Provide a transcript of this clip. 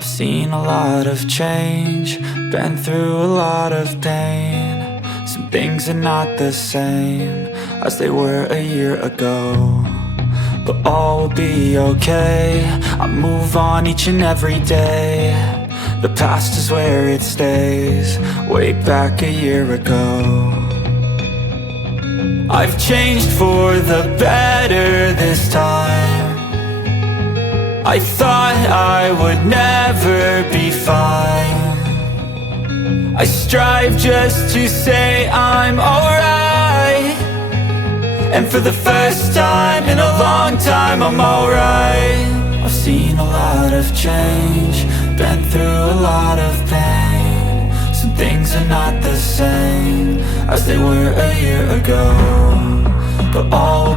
I've seen a lot of change, been through a lot of pain. Some things are not the same as they were a year ago, but all will be okay. I move on each and every day. The past is where it stays, way back a year ago. I've changed for the better this time. I thought I would never be fine. I strive just to say I'm alright, and for the first time in a long time I'm alright. I've seen a lot of change, been through a lot of pain. Some things are not the same as they were a year ago, but all